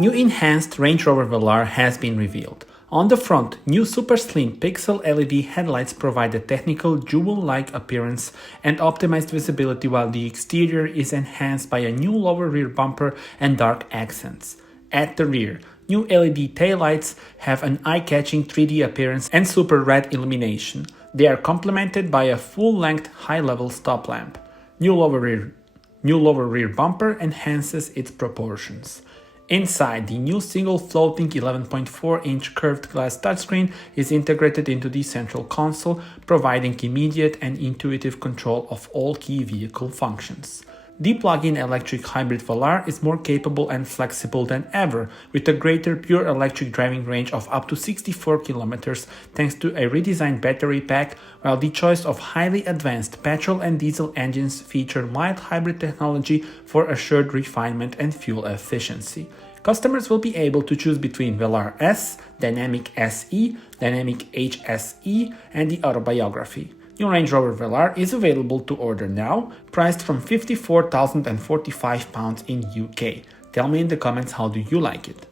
New enhanced Range Rover Velar has been revealed. On the front, new super slim pixel LED headlights provide a technical jewel-like appearance and optimized visibility, while the exterior is enhanced by a new lower rear bumper and dark accents. At the rear, new LED taillights have an eye-catching 3D appearance and super red illumination. They are complemented by a full-length high-level stop lamp. New lower rear bumper enhances its proportions. Inside, the new single floating 11.4-inch curved glass touchscreen is integrated into the central console, providing immediate and intuitive control of all key vehicle functions. The plug-in electric hybrid Velar is more capable and flexible than ever, with a greater pure electric driving range of up to 64 km thanks to a redesigned battery pack, while the choice of highly advanced petrol and diesel engines feature mild hybrid technology for assured refinement and fuel efficiency. Customers will be able to choose between Velar S, Dynamic SE, Dynamic HSE, and the Autobiography. New Range Rover Velar is available to order now, priced from £54,045 in UK. Tell me in the comments how do you like it.